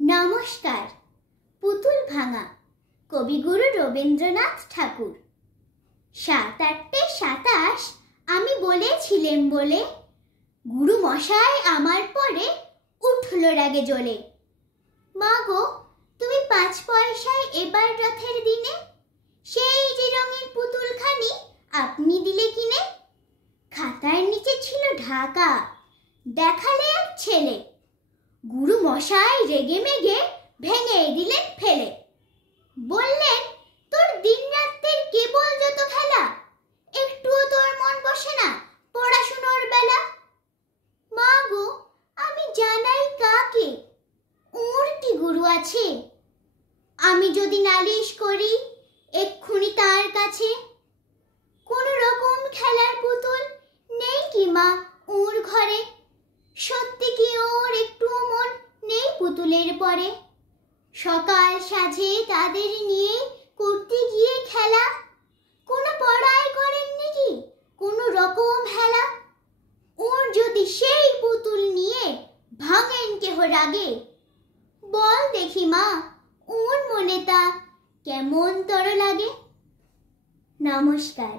নমস্কার। পুতুল ভাঙা কবিগুরু রবীন্দ্রনাথ ঠাকুর। ৭-৮-২৭ আমি বলেছিলেম বলে, গুরু মশাই আমার পরে উঠল রাগে জ্বলে। মা গো, তুমি ৫ পয়সায় এবার রথের দিনে সেই যে রঙের পুতুলখানি আপনি দিলে কিনে। খাতার নিচে ছিল ঢাকা, দেখালে এক ছেলে। গুরু মশাই রেগে মেগে ভেঙে দিলেন ফেলে। বললেন, তোর দিন রাত্রের কেবল যত খেলা, একটুও তোর মন বসে না পড়াশুনোর বেলা। মা গো, আমি জানাই কাকে, ওর কি গুরু আছে? আমি যদি নালিশ করি এক্ষুনি তার কাছে। কোন রকম খেলার পুতুল নেই কি মা ওর ঘরে? সত্যি কি ওর একটুও মন নেই পুতুলের পরে? সকাল সাজে তাদের নিয়ে করতে গিয়ে খেলা, কোনো পড়াই করেননি কি কোনো রকম হেলা? ওর যদি সেই পুতুল নিয়ে ভাঙেন কেহ রাগে, বল দেখি মা ওর মনে তা কেমন তর লাগে। নমস্কার।